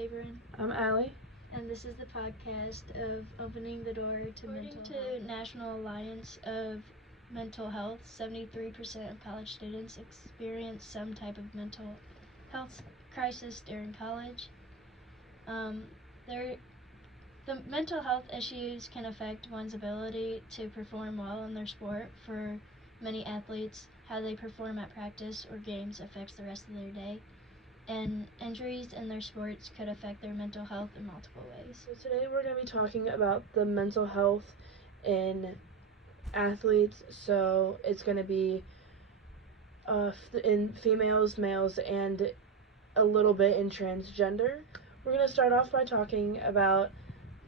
Averin. I'm Allie. And this is the podcast of Opening the Door to Mental Health. According to National Alliance of Mental Health, 73% of college students experience some type of mental health crisis during college. The mental health issues can affect one's ability to perform well in their sport. For many athletes, how they perform at practice or games affects the rest of their day, and injuries in their sports could affect their mental health in multiple ways. So today we're going to be talking about the mental health in athletes. So it's going to be in females, males, and a little bit in transgender. We're going to start off by talking about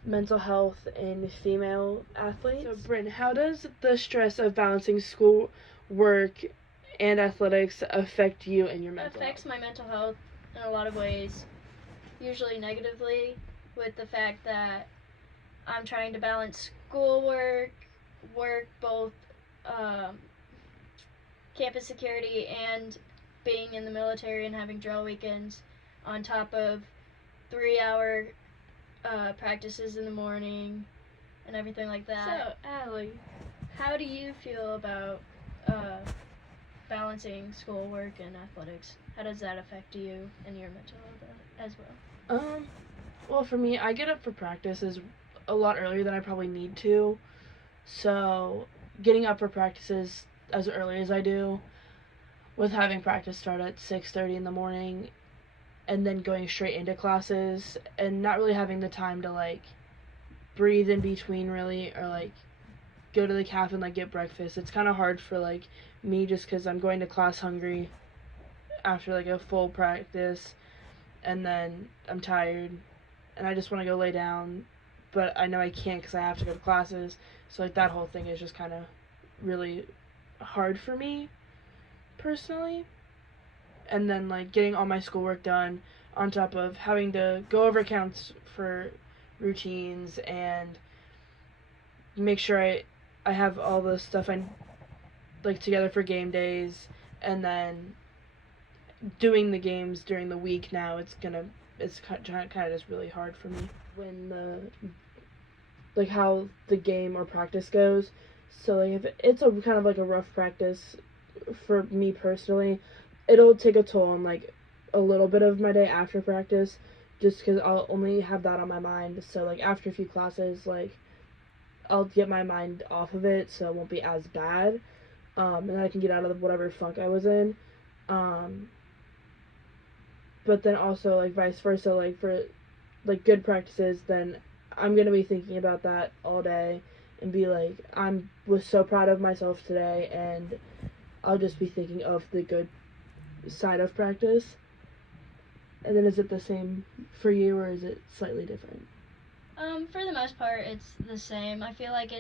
mental health in female athletes. So Bryn, how does the stress of balancing school, work, and athletics affect you and your mental health? It affects my mental health in a lot of ways, usually negatively, with the fact that I'm trying to balance schoolwork, both campus security and being in the military and having drill weekends on top of 3-hour practices in the morning and everything like that. So, Allie, how do you feel about balancing schoolwork and athletics? How does that affect you and your mental health as well? Well, for me, I get up for practices a lot earlier than I probably need to. So, getting up for practices as early as I do, with having practice start at 6:30 in the morning, and then going straight into classes, and not really having the time to, like, breathe in between, really, or, like, go to the cafe and, like, get breakfast. It's kind of hard for, like, me just because I'm going to class hungry after, like, a full practice, and then I'm tired, and I just want to go lay down, but I know I can't because I have to go to classes, so, like, that whole thing is just kind of really hard for me, personally. And then, like, getting all my schoolwork done on top of having to go over accounts for routines and make sure I have all the stuff I like together for game days, and then doing the games during the week now, it's kind of just really hard for me when like how the game or practice goes. So, like, if it's a kind of like a rough practice for me personally, it'll take a toll on, like, a little bit of my day after practice, just because I'll only have that on my mind. So, like, after a few classes, like, I'll get my mind off of it, so it won't be as bad, and then I can get out of whatever funk I was in. But then also, like, vice versa, like, for, like, good practices, then I'm gonna be thinking about that all day and be like, was so proud of myself today, and I'll just be thinking of the good side of practice. And then is it the same for you, or is it slightly different? For the most part, it's the same. I feel like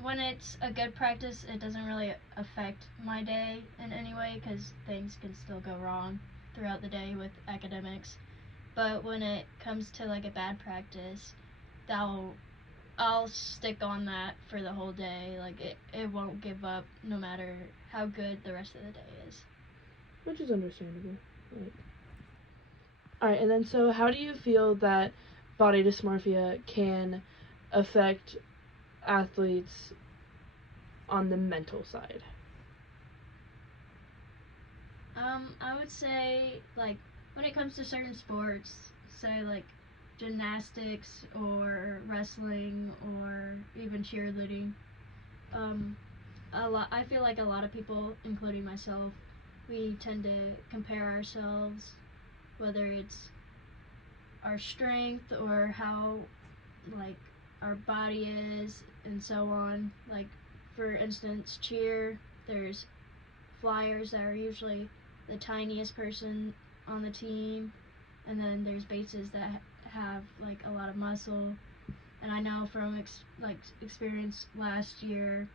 when it's a good practice, it doesn't really affect my day in any way because things can still go wrong throughout the day with academics. But when it comes to, like, a bad practice, I'll stick on that for the whole day. Like, it won't give up no matter how good the rest of the day is. Which is understandable. Like, alright, and then so how do you feel that body dysmorphia can affect athletes on the mental side? I would say, like, when it comes to certain sports, say, like, gymnastics or wrestling or even cheerleading, I feel like a lot of people, including myself, we tend to compare ourselves, whether it's our strength or how, like, our body is and so on. Like, for instance, cheer, there's flyers that are usually the tiniest person on the team, and then there's bases that have, like, a lot of muscle. And I know from experience last year,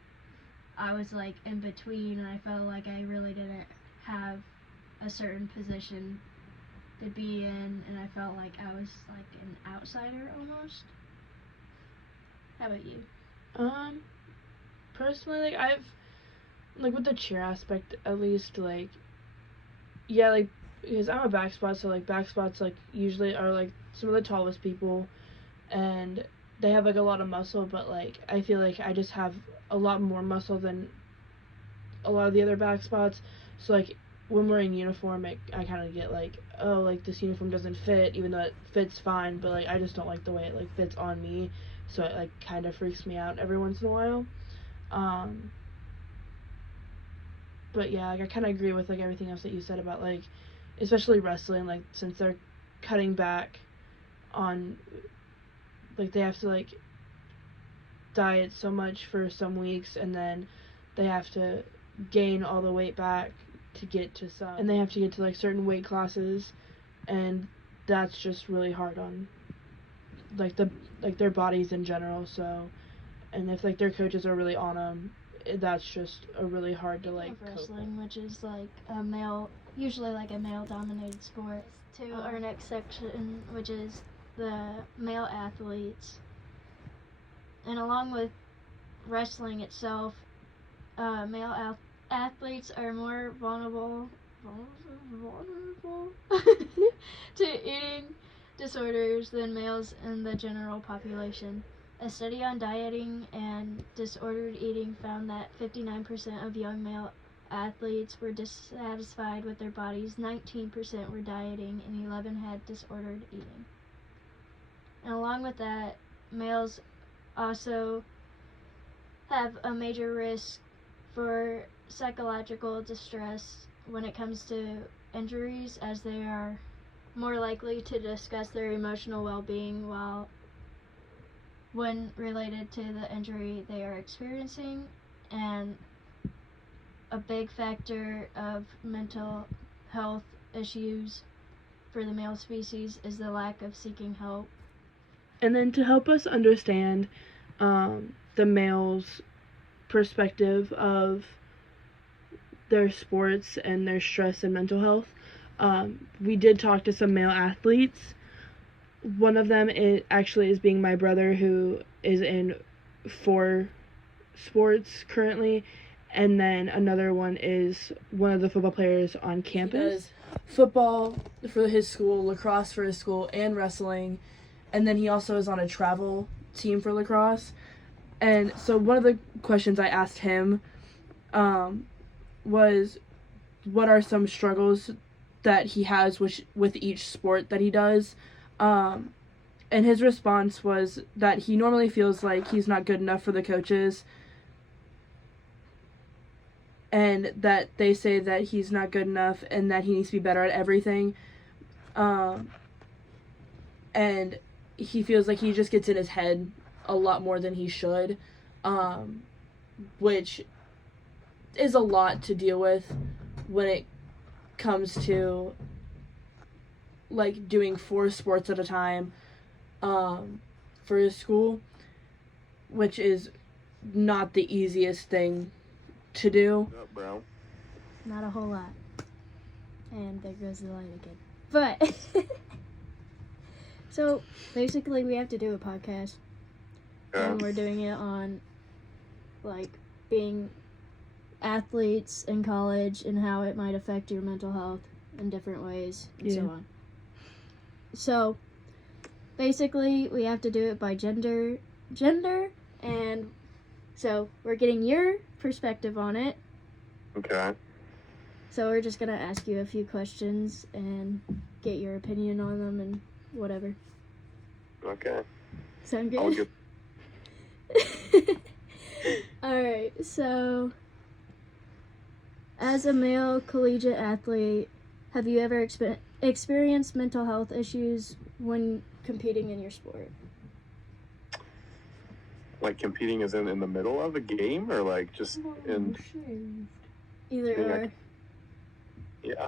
I was, like, in between, and I felt like I really didn't have a certain position to be in, and I felt like I was, like, an outsider almost. How about you? Personally, like, like, with the cheer aspect, at least, like, yeah, like, because I'm a back spot, so, like, back spots, like, usually are, like, some of the tallest people, and they have like a lot of muscle, but like I feel like I just have a lot more muscle than a lot of the other back spots. So like when we're in uniform, I kind of get like, oh, like this uniform doesn't fit, even though it fits fine, but like I just don't like the way it like fits on me, so it like kind of freaks me out every once in a while. But yeah, like I kind of agree with like everything else that you said about like, especially wrestling, like since they're cutting back on, like they have to like diet so much for some weeks, and then they have to gain all the weight back to get to some, and they have to get to like certain weight classes, and that's just really hard on like their bodies in general. So, and if like their coaches are really on them, that's just a really hard to like wrestling, which is like usually like a male dominated sport. To our next section, which is the male athletes. And along with wrestling itself, male athletes are more vulnerable to eating disorders than males in the general population. A study on dieting and disordered eating found that 59% of young male athletes were dissatisfied with their bodies, 19% were dieting, and 11 had disordered eating. And along with that, males also have a major risk for psychological distress when it comes to injuries, as they are more likely to discuss their emotional well-being when related to the injury they are experiencing. And a big factor of mental health issues for the male species is the lack of seeking help. And then to help us understand the male's perspective of their sports and their stress and mental health, we did talk to some male athletes. One of them is being my brother, who is in 4 sports currently, and then another one is one of the football players on campus. He does football for his school, lacrosse for his school, and wrestling, and then he also is on a travel team for lacrosse. And so one of the questions I asked him was, what are some struggles that he has with each sport that he does? And his response was that he normally feels like he's not good enough for the coaches, and that they say that he's not good enough and that he needs to be better at everything. And he feels like he just gets in his head a lot more than he should, which is a lot to deal with when it comes to like doing 4 sports at a time for his school, which is not the easiest thing to do. What's up, bro? Not a whole lot. And there goes the light again. But so basically we have to do a podcast. Yeah. And we're doing it on like being athletes in college and how it might affect your mental health in different ways and so on. So basically we have to do it by gender, and so we're getting your perspective on it. Okay. So we're just gonna ask you a few questions and get your opinion on them and whatever. Okay. Sound I'll good? Alright, so as a male collegiate athlete, have you ever experienced mental health issues when competing in your sport? Like competing is in the middle of a game, or like just in? Either Yeah. or. Yeah,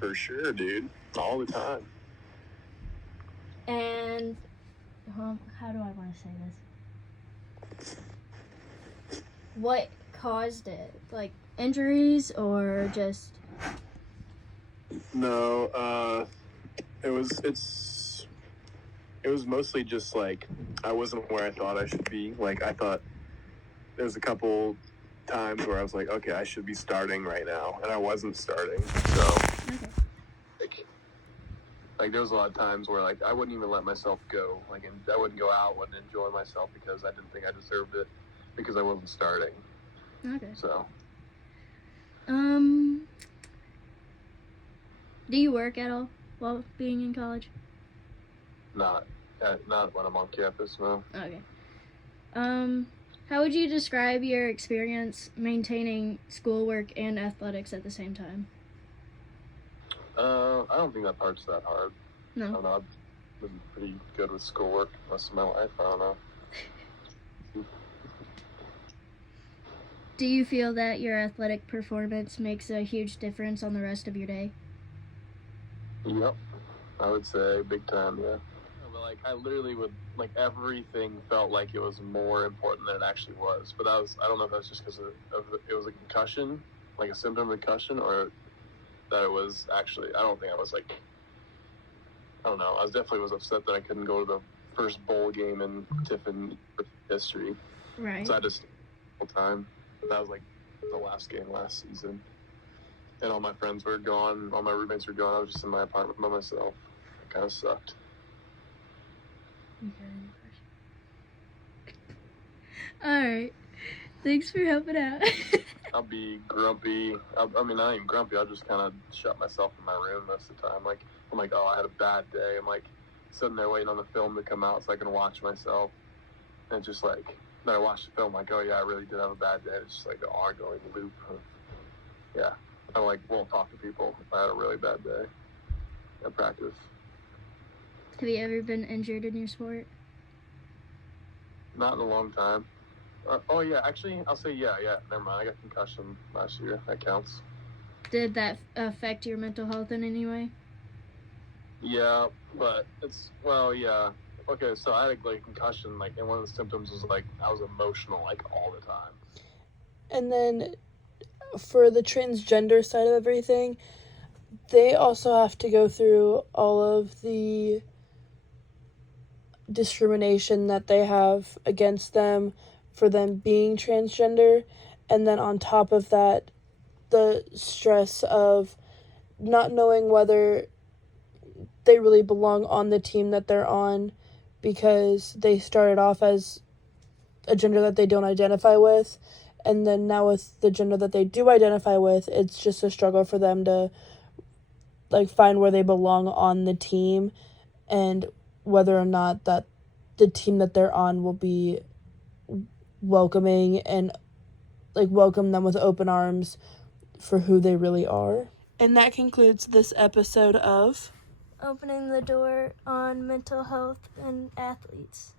for sure, dude. All the time. And how do I want to say this? What caused it? Like injuries or just? No, it was mostly just like I wasn't where I thought I should be. Like I thought there was a couple times where I was like, okay, I should be starting right now, and I wasn't starting. So Okay. Like, there was a lot of times where, like, I wouldn't even let myself go. Like, and I wouldn't go out, wouldn't enjoy myself because I didn't think I deserved it because I wasn't starting. Okay. So, Do you work at all while being in college? not when I'm on campus, no. Okay. How would you describe your experience maintaining schoolwork and athletics at the same time? I don't think that part's that hard. I No. don't know. I've been pretty good with schoolwork most of my life. I don't know. Do you feel that your athletic performance makes a huge difference on the rest of your day? Yep. I would say big time, yeah. But, like, I literally would, like, everything felt like it was more important than it actually was. But I don't know if that's just because it was a concussion, like a symptom of concussion, or that it was actually, I don't think I was, like, I don't know. I definitely was upset that I couldn't go to the first bowl game in Tiffin history. Right. So I just, the whole time, that was, like, the last game last season. And all my friends were gone, all my roommates were gone. I was just in my apartment by myself. It kind of sucked. Alright. Thanks for helping out. I'll be grumpy. I mean, not even grumpy. I'll just kind of shut myself in my room most of the time. Like, I'm like, oh, I had a bad day. I'm like sitting there waiting on the film to come out so I can watch myself. And just like, then I watch the film, like, oh yeah, I really did have a bad day. It's just like an ongoing loop. Yeah, I like won't talk to people if I had a really bad day at practice. Have you ever been injured in your sport? Not in a long time. Oh yeah, actually, I'll say yeah. Never mind. I got concussion last year. That counts. Did that affect your mental health in any way? Yeah, but yeah. Okay, so I had a concussion, like, and one of the symptoms was like I was emotional, like, all the time. And then for the transgender side of everything, they also have to go through all of the discrimination that they have against them for them being transgender, and then on top of that, the stress of not knowing whether they really belong on the team that they're on because they started off as a gender that they don't identify with, and then now with the gender that they do identify with, it's just a struggle for them to, like, find where they belong on the team and whether or not that the team that they're on will be welcoming and, like, welcome them with open arms for who they really are. And that concludes this episode of Opening the door on mental health and athletes.